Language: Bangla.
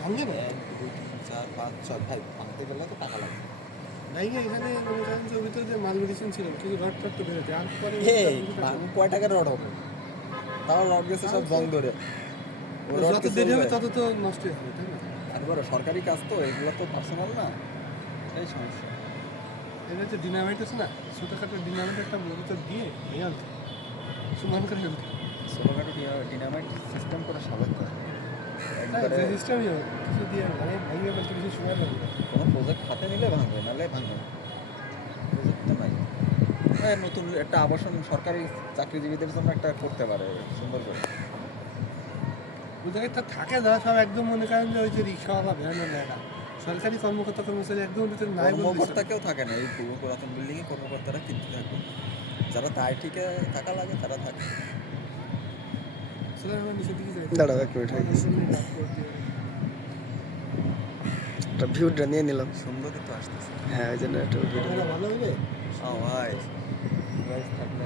ভাঙে না? এক দুই তিন চার পাঁচ ছয় ভাই ভাঙতে গেলে তো টাকা লাগবে ভাইয়া এখানে মনে করেন যে ভিতরে যে মাল মেডিসিন ছিল কিছু রড টড তো বেরোতে আর পরে কয় টাকার রড হবে? তাও রড গেছে সব ধরে। যত দেরি হবে। তত তো নষ্ট হবে তাই না? সরকারি কাজ তো এগুলো তো পার্সোনাল না। এই সমস্যা। এটা হচ্ছে ডিনামাইট আছে না ছোটোখাটো ডিনামাইট একটা ভিতর দিয়ে নিয়ে আনতে সমান করে ফেলতে ছোটোখাটো ডিনামাইট সিস্টেম করে সাজাতে হবে কিছু দিয়ে ভাঙিয়ে ফেলতে কিছু সময় লাগবে কোনো প্রজেক্ট হাতে নিলে ভাঙবে নাহলে ভাঙবে না। প্রজেক্ট তো নাই। হ্যাঁ নতুন একটা আবাসন সরকারি চাকরিজীবীদের জন্য একটা করতে পারে সুন্দর করে। তো থাকে না সব একদম মনে করেন যে ওই যে রিক্সাওয়ালা ভ্যান নেয় সরকারি কর্মকর্তা কর্মচারী একদম ভিতরে নাই কর্মকর্তাকেও থাকে না এই পূর্ব পুরাতন বিল্ডিং এ কর্মকর্তারা কিন্তু থাকবে। যারা তাই ঠিকে থাকা লাগে তারা থাকে। দাঁড়াও এক মিনিট গেছে একটা ভিউটা নিয়ে নিলাম। সুন্দর তো আসতেছে। হ্যাঁ ওই জন্য একটা ভিউটা ভালো হবে হ্যাঁ,